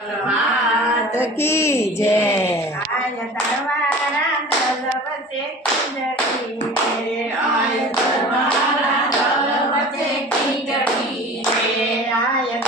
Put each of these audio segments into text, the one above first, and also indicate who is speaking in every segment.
Speaker 1: પ્રભાત
Speaker 2: કી
Speaker 1: આય તરવારા દલવ છે કિંજડી આય તરવારા દલવ છે કિંજડી છે આય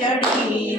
Speaker 2: ಅಡಿಯಡಿ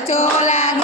Speaker 2: ચોલા